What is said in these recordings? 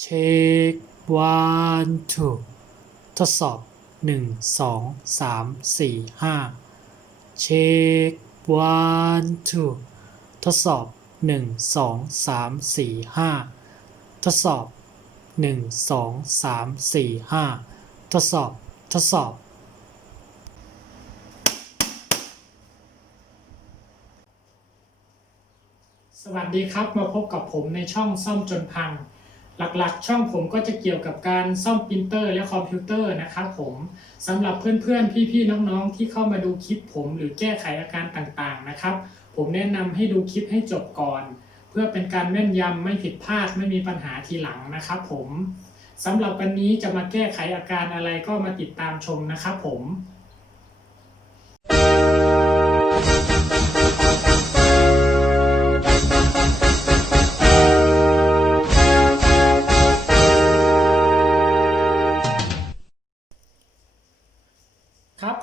เช็ค one two ทดสอบหนึ่งสองสามสี่ห้าเช็ค one two ทดสอบหนึ่งสองสามสี่ห้าทดสอบหนึ่งสองสามสี่ห้าทดสอบ ทดสอบ สวัสดีครับมาพบกับผมในช่องซ่อมจนพัง หลักๆ ช่องผมก็จะเกี่ยวกับการซ่อมปรินเตอร์และคอมพิวเตอร์นะครับผมสำหรับเพื่อนๆ พี่ๆ น้องๆ ที่เข้ามาดูคลิปผมหรือแก้ไขอาการต่างๆ นะครับ ผมแนะนำให้ดูคลิปให้จบก่อน เพื่อเป็นการแม่นยำไม่ผิดพลาดไม่มีปัญหาทีหลังนะครับผมสำหรับวันนี้จะมาแก้ไขอาการอะไรก็มาติดตามชมนะครับผม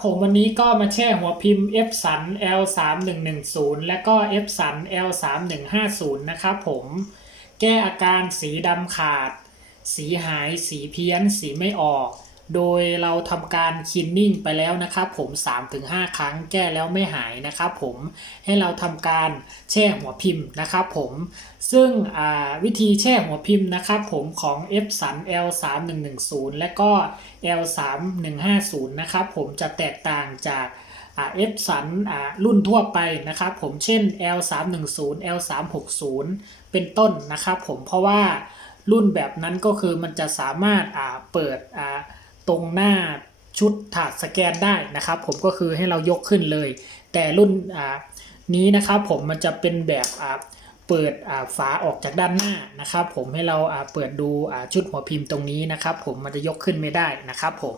ผมวันนี้ก็มาแช่หัวพิมพ์ F สัน L 3 1 1 0และก็ F สัน L 3 1 5 0นะครับผม แก้อาการสีดำขาด สีหาย สีเพี้ยน สีไม่ออก โดยเราทำการคินนิ่งไปแล้วนะครับผม 3-5 ครั้งแก้แล้วไม่หายนะครับผมให้เราทำการแช่หัวพิมพ์นะครับผมซึ่งวิธีแช่หัวพิมพ์นะครับผมของ F สัน L 3 1 1 0 และก็ L 3 1 5 0 นะครับผมจะแตกต่างจากเอฟสันรุ่นทั่วไปนะครับผมเช่น L 3 1 0 L 3 6 0 เป็นต้นนะครับผมเพราะว่ารุ่นแบบนั้นก็คือมันจะสามารถเปิด ตรงหน้าชุดถาดสแกนได้นะครับ ผมก็คือให้เรายกขึ้นเลย แต่รุ่นนี้นะครับผมมันจะเป็นแบบเปิดฝาออกจากด้านหน้านะครับ ผมให้เราเปิดดูชุดหัวพิมพ์ตรงนี้นะครับ ผมมันจะยกขึ้นไม่ได้นะครับผม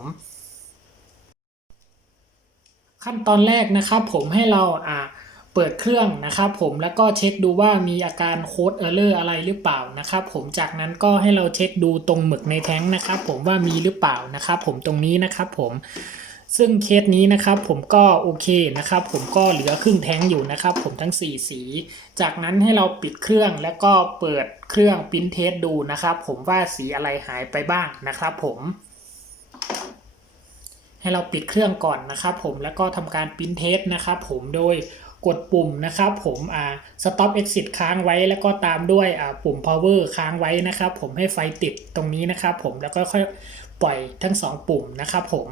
ขั้นตอนแรกนะครับ ผมให้เรา เปิดเครื่องนะครับผมแล้วก็เช็คดูว่ามีอาการโค้ดเออร์เลอร์อะไรหรือเปล่านะครับผมจากนั้นก็ให้เราเช็คดูตรงหมึกในแท้งนะครับผมว่ามีหรือเปล่านะครับผมตรงนี้นะครับผมซึ่งเคสนี้นะครับผมก็โอเคนะครับ ผมก็เหลือครึ่งแท้งอยู่นะครับ ผมทั้ง 4 สี จากนั้นให้เราปิดเครื่องแล้วก็เปิดเครื่องพิมพ์เทสดูนะครับ ผมว่าสีอะไรหายไปบ้างนะครับผม ให้เราปิดเครื่องก่อนนะครับ ผมแล้วก็ทำการพิมพ์เทสนะครับ ผมโดย กดปุ่มนะครับผมอ่า stop exit ค้างไว้แล้วก็ตามด้วยอ่าปุ่ม power ค้างไว้นะครับ ผมให้ไฟติดตรงนี้นะครับผมแล้วก็ค่อยปล่อยทั้ง 2 ปุ่มนะครับผม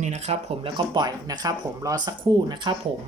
นี่นะครับผมแล้วก็ปล่อยนะครับ ผมรอสักครู่นะครับผม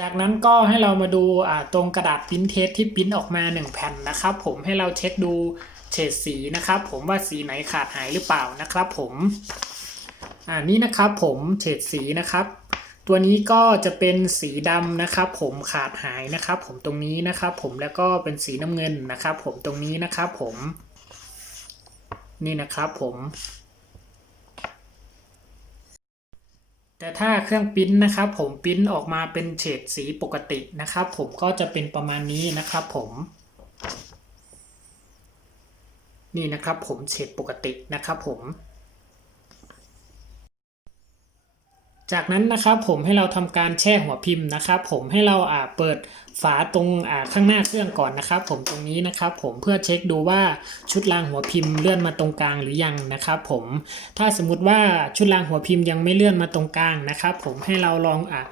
จากนั้นก็ให้เรามาดูตรงกระดาษพิมพ์เทสที่พิมพ์ออกมา 1 แผ่นนะครับ ผมให้เราเช็คดูเฉดสีนะครับ ผมว่าสีไหนขาดหายหรือเปล่านะครับผมอ่านี่นะครับผมเฉดสีนะครับ ตัวนี้ก็จะเป็นสีดำนะครับผมขาดหายนะครับ ผมตรงนี้นะครับ ผมแล้วก็เป็นสีน้ำเงินนะครับ ผมตรงนี้นะครับ ผม นี่นะครับผม แต่ถ้าเครื่องปริ้นนะครับผมปริ้นออกมาเป็นเฉดสีปกตินะครับ ผมก็จะเป็นประมาณนี้นะครับ ผมนี่นะครับผมเฉดปกตินะครับผม จากนั้นนะครับผมให้เราทำการแช่หัวพิมพ์นะครับ ผมให้เราอ่าเปิดฝาตรงอ่าข้างหน้าเครื่องก่อนนะครับ ผมตรงนี้นะครับ ผมเพื่อเช็คดูว่าชุดรางหัวพิมพ์เลื่อนมาตรงกลางหรือยังนะครับ ผมถ้าสมมุติว่าชุดรางหัวพิมพ์ยังไม่เลื่อนมาตรงกลางนะครับ ผมให้เราลองอ่า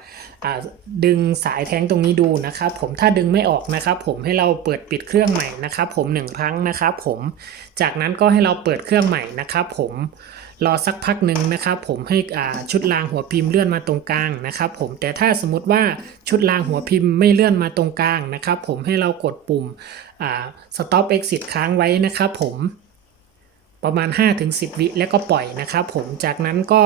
อ่าดึงสายแท้งตรงนี้ดูนะครับ ผมถ้าดึงไม่ออกนะครับ ผมให้เราเปิดปิดเครื่องใหม่นะครับ ผมหนึ่งครั้งนะครับ ผมจากนั้นก็ให้เราเปิดเครื่องใหม่นะครับ ผม รอสักพักหนึ่งนะครับผมให้ชุดรางหัวพิมพ์เลื่อนมาตรงกลางนะครับผมแต่ถ้าสมมติว่าชุดรางหัวพิมพ์ไม่เลื่อนมาตรงกลางนะครับผมให้เรากดปุ่ม stop exit ค้างไว้นะครับผมประมาณ 5-10 วิแล้วก็ปล่อยนะครับผมจากนั้นก็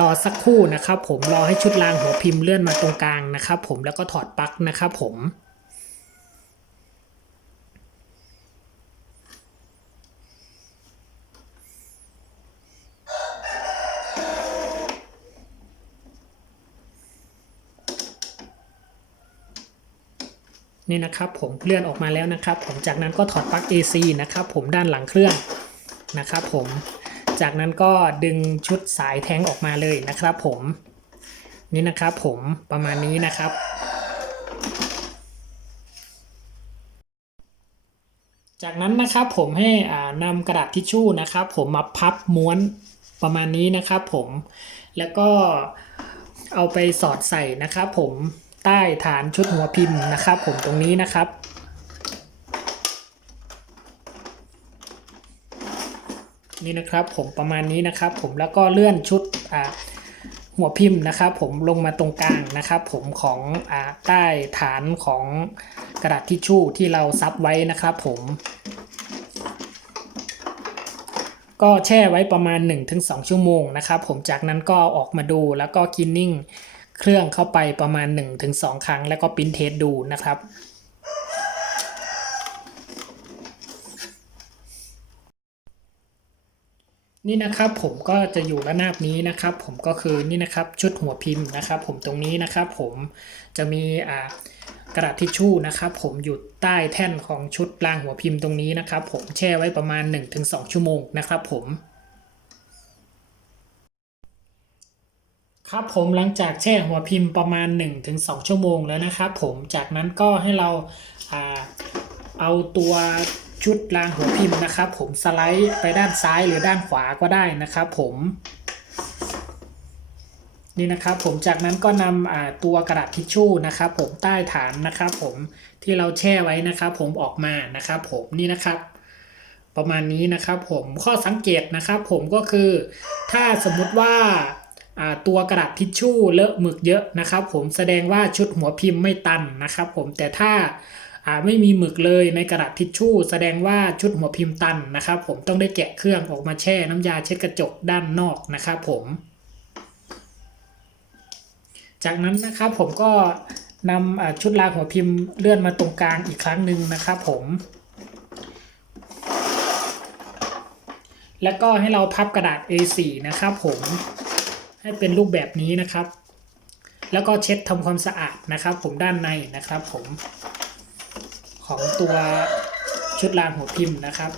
รอสักครู่นะครับผมรอให้ชุดรางหัวพิมพ์เลื่อนมาตรงกลางนะครับผมแล้วก็ถอดปลั๊กนะครับผม นี่นะครับผมเลื่อนออกมาแล้วนะครับ ผมจากนั้นก็ถอดปลั๊ก AC นะครับผมด้านหลังเครื่องนะครับผมจากนั้นก็ดึงชุดสายแท้งออกมาเลยนะครับผมนี่นะครับผมประมาณนี้นะครับ จากนั้นนะครับผมให้อ่านำกระดาษทิชชู่นะครับ ผมมาพับม้วนประมาณนี้นะครับผมแล้วก็เอาไปสอดใส่นะครับผม ใต้ฐานชุดหัวพิมพ์นะครับ ผมตรงนี้นะครับ นี่นะครับผมประมาณนี้นะครับ ผมแล้วก็เลื่อนชุดอ่าหัวพิมพ์นะครับ ผมลงมาตรงกลางนะครับ ผมของอ่าใต้ฐานของกระดาษทิชชู่ที่เราซับไว้นะครับ ผมก็แช่ไว้ประมาณ 1-2 ชั่วโมงนะครับ ผมจากนั้นก็อออกมาดูแล้วก็คินนิ่ง เครื่องเข้าไปประมาณ 1-2 ครั้ง แล้วก็ปิ้นเทสดูนะครับนี่นะครับผมก็จะอยู่ระนาบนี้นะครับ ผมก็คือนี่นะครับชุดหัวพิมพ์นะครับ ผมตรงนี้นะครับ ผมจะมีอ่ากระดาษทิชชู่นะครับ ผมอยู่ใต้แท่นของชุดรางหัวพิมพ์ตรงนี้นะครับ ผมแช่ไว้ประมาณ 1-2 ชั่วโมงนะครับ ผม ครับผมหลังจากแช่หัวพิมพ์ประมาณ 1-2 ชั่วโมงแล้วนะครับผมจากนั้นก็ให้เราอาเอาตัวชุดรางหัวพิมพ์นะครับ ผมสไลด์ไปด้านซ้ายหรือด้านขวาก็ได้นะครับ ผมนี่นะครับผมจากนั้นก็นำตัวกระดาษทิชชู่นะครับ ผมใต้ฐานนะครับ ผมที่เราแช่ไว้นะครับ ผมออกมานะครับ ผมนี่นะครับ ประมาณนี้นะครับ ผมข้อสังเกตนะครับ ผมก็คือถ้าสมมุติว่า ตัวกระดาษทิชชู่เลอะหมึกเยอะนะครับ ผมแสดงว่าชุดหัวพิมพ์ไม่ตันนะครับ ผมแต่ถ้าไม่มีหมึกเลยในกระดาษทิชชู่ แสดงว่าชุดหัวพิมพ์ตันนะครับ ผมต้องได้แกะเครื่องออกมาแช่น้ำยาเช็ดกระจกด้านนอกนะครับ ผม จากนั้นนะครับผมก็นำชุดรางหัวพิมพ์เลื่อนมาตรงกลางอีกครั้งหนึ่งนะครับ ผมแล้วก็ให้เราพับกระดาษ A4 นะครับผม ให้เป็นรูปแบบนี้นะครับ แล้วก็เช็ดทำความสะอาดนะครับ ผมด้านในนะครับผมของตัวชุดรางหัวพิมพ์นะครับ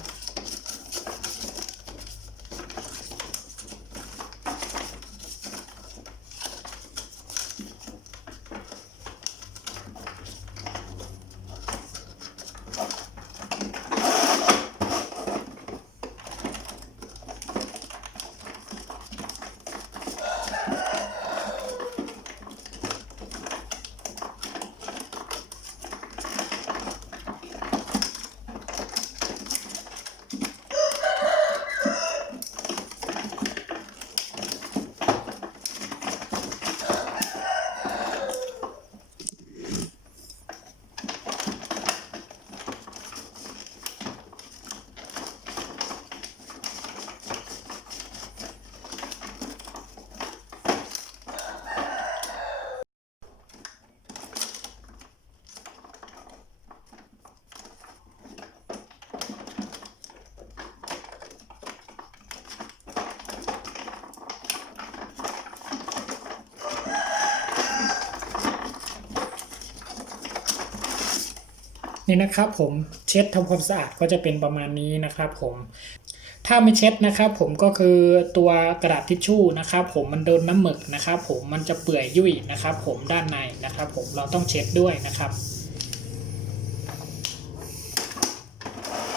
นี่นะครับผมเช็ดทำความสะอาดก็จะเป็นประมาณนี้นะครับผมถ้าไม่เช็ดนะครับผมก็คือตัวกระดาษทิชชู่นะครับผมมันโดนน้ำหมึกนะครับผมมันจะเปื่อยยุ่ยนะครับผมด้านในนะครับผมเราต้องเช็ดด้วยนะครับ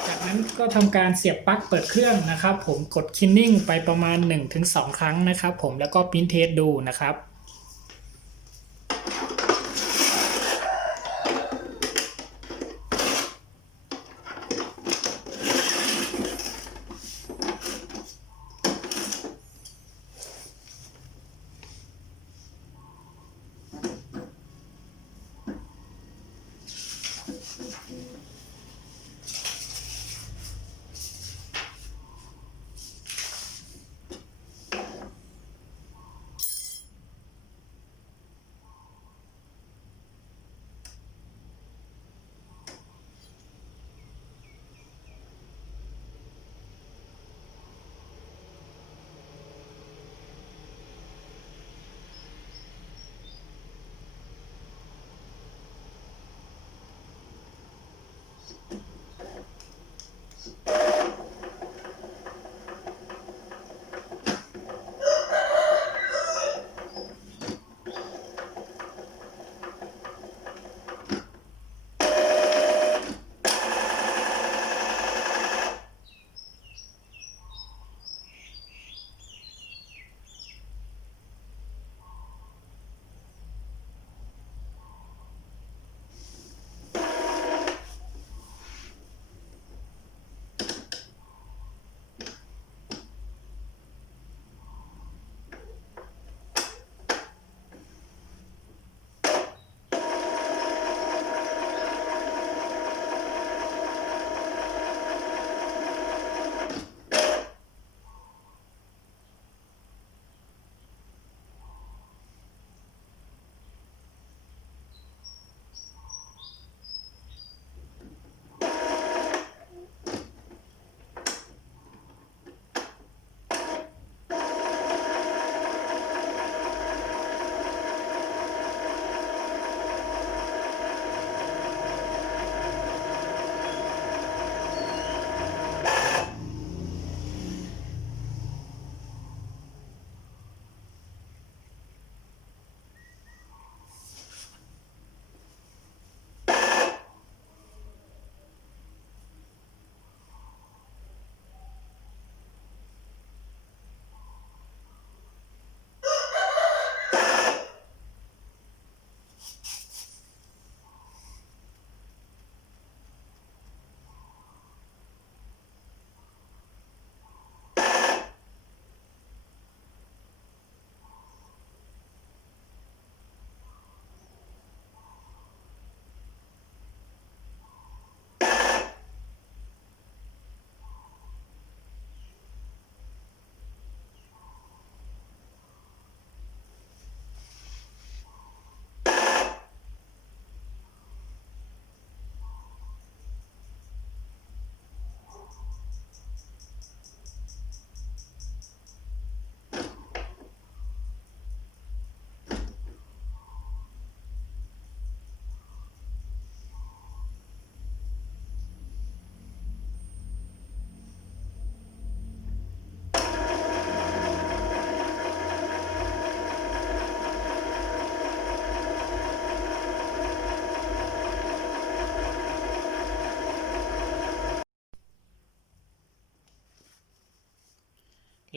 จากนั้นก็ทำการเสียบปลั๊กเปิดเครื่องนะครับผมกดคินนิ่งไปประมาณ 1-2 ครั้งนะครับผมแล้วก็ปริ้นเทสดูนะครับ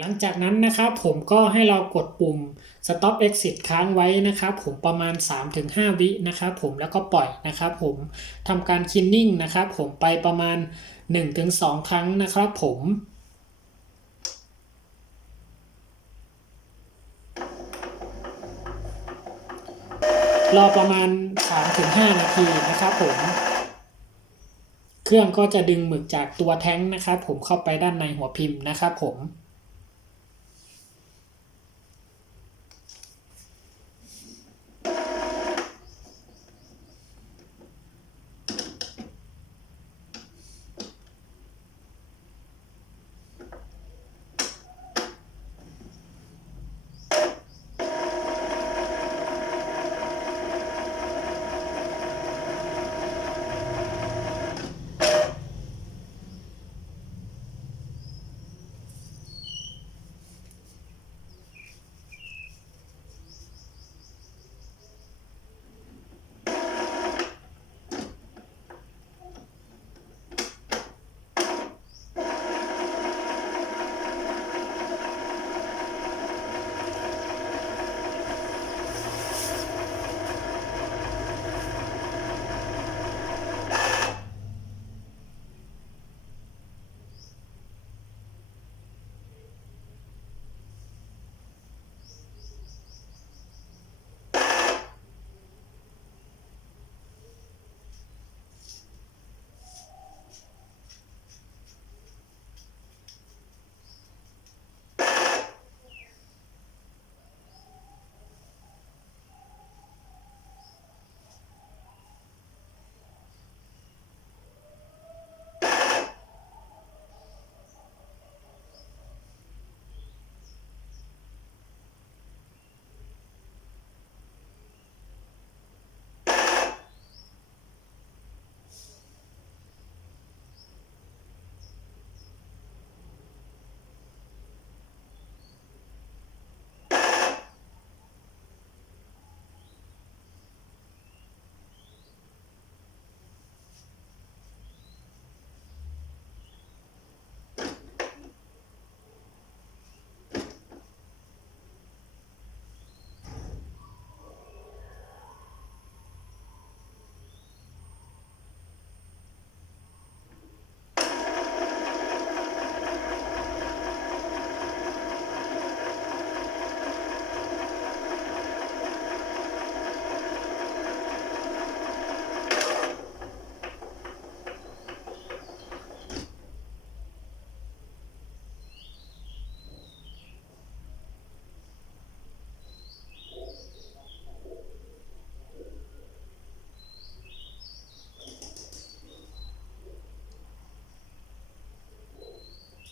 หลังจากนั้นนะครับผมก็ให้เรากดปุ่ม stop exit ค้างไว้นะครับผมประมาณ 3-5 วินะครับผมแล้วก็ปล่อยนะครับผมทำการ cleaning นะครับผมไปประมาณ 1-2 ครั้งนะครับผมรอประมาณ 3-5 นาทีนะครับผม เครื่องก็จะดึงหมึกจากตัวแท้งนะครับผมเข้าไปด้านในหัวพิมพ์นะครับผม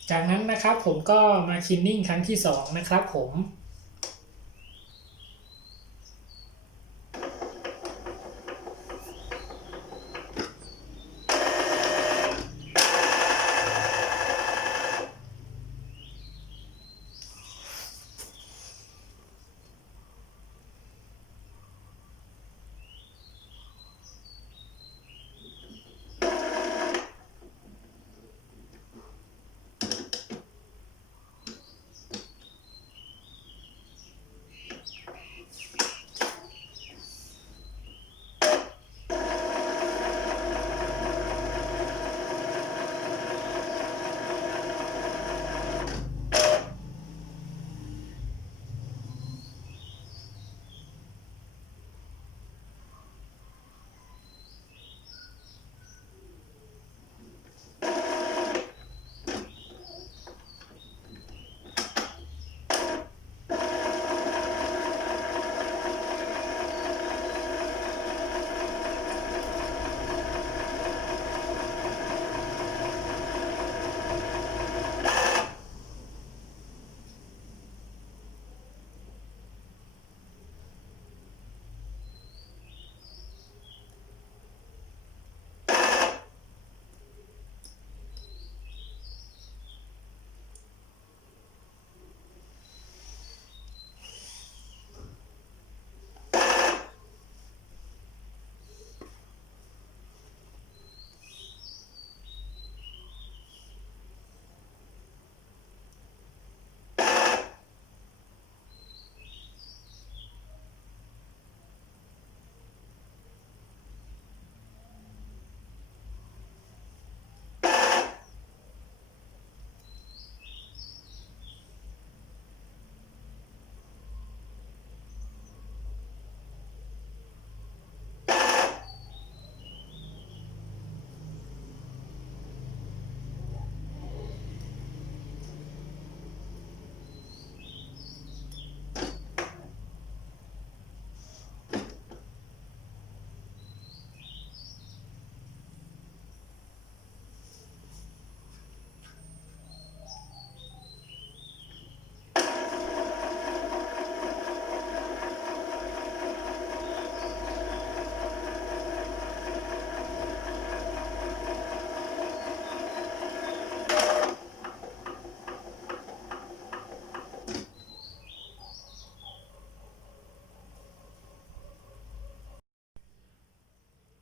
จากนั้นนะครับผมก็มาคินนิ่งครั้งที่ 2 นะครับผม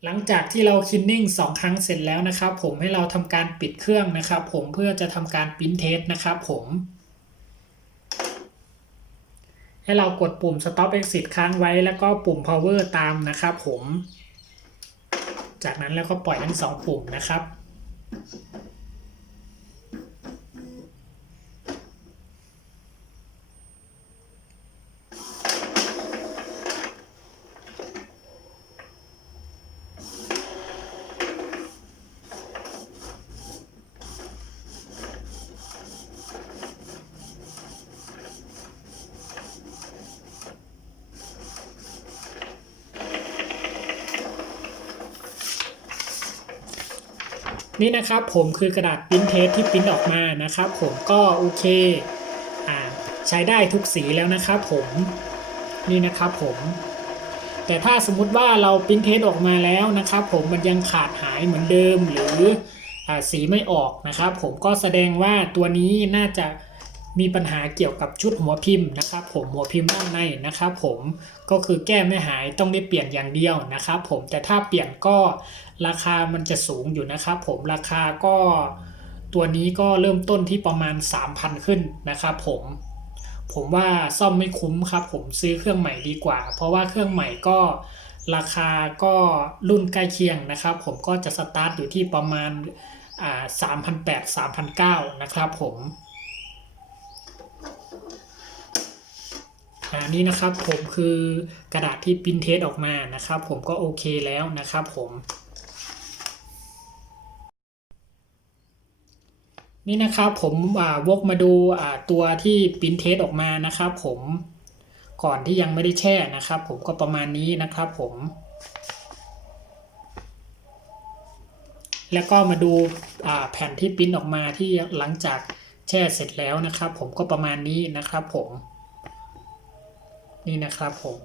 หลังจากที่เราคินนิ่งสองครั้งเสร็จแล้วนะครับ ผมให้เราทำการปิดเครื่องนะครับ ผมเพื่อจะทำการปริ้นเทสนะครับผม ให้เรากดปุ่ม stop exit ค้างไว้แล้วก็ปุ่ม power ตามนะครับผม จากนั้นแล้วก็ปล่อยทั้งสองปุ่มนะครับ นี่นะครับผมคือกระดาษปริ้นเทสที่ปริ้นออกมานะครับ ผมก็โอเคอ่าใช้ได้ทุกสีแล้วนะครับผมนี่นะครับผมแต่ถ้าสมมุติว่าเราปริ้นเทสออกมาแล้วนะครับ ผมมันยังขาดหายเหมือนเดิมหรืออสีไม่ออกนะครับ ผมก็แสดงว่าตัวนี้น่าจะมีปัญหาเกี่ยวกับชุดหัวพิมพ์นะครับ ผมหัวพิมพ์ด้านในนะครับ ผมก็คือแก้ไม่หายต้องได้เปลี่ยนอย่างเดียวนะครับ ผมแต่ถ้าเปลี่ยนก็ ราคามันจะสูงอยู่นะครับผมราคาก็ตัวนี้ก็เริ่มต้นที่ประมาณ 3,000 ขึ้นนะครับผมผมว่าซ่อมไม่คุ้มครับ ผมซื้อเครื่องใหม่ดีกว่า เพราะว่าเครื่องใหม่ก็ราคาก็รุ่นใกล้เคียงนะครับ ผมก็จะสตาร์ทอยู่ที่ประมาณอ่า3,800 3,900นะครับผมอันนี้นะครับผมคือกระดาษที่ปริ้นเทสออกมานะครับ ผมก็โอเคแล้วนะครับผม นี่นะครับผมวกมาดูตัวที่ปิ้นเทสออกมานะครับ ผมก่อนที่ยังไม่ได้แช่นะครับ ผมก็ประมาณนี้นะครับผม แล้วก็มาดูแผ่นที่ปิ้นออกมาที่หลังจากแช่เสร็จแล้วนะครับ ผมก็ประมาณนี้นะครับ ผม นี่นะครับผม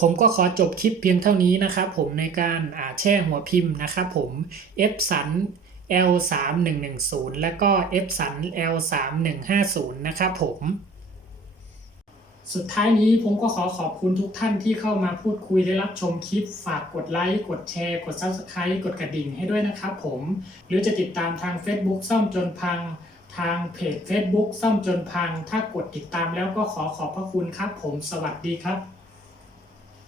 ผมก็ขอจบคลิปเพียงเท่านี้นะครับผมในการแช่หัวพิมพ์นะครับผม Epson L3110 แล้วก็ Epson L3150 นะครับผม สุดท้ายนี้ผมก็ขอขอบคุณทุกท่านที่เข้ามาพูดคุยได้รับชมคลิป ฝากกดไลค์ กดแชร์ กด Subscribe กดกระดิ่งให้ด้วยนะครับผม หรือจะติดตามทาง Facebook ซ่อมจนพังทางเพจ Facebook ซ่อมจนพัง ถ้ากดติดตามแล้วก็ขอขอบพระคุณครับผม สวัสดีครับ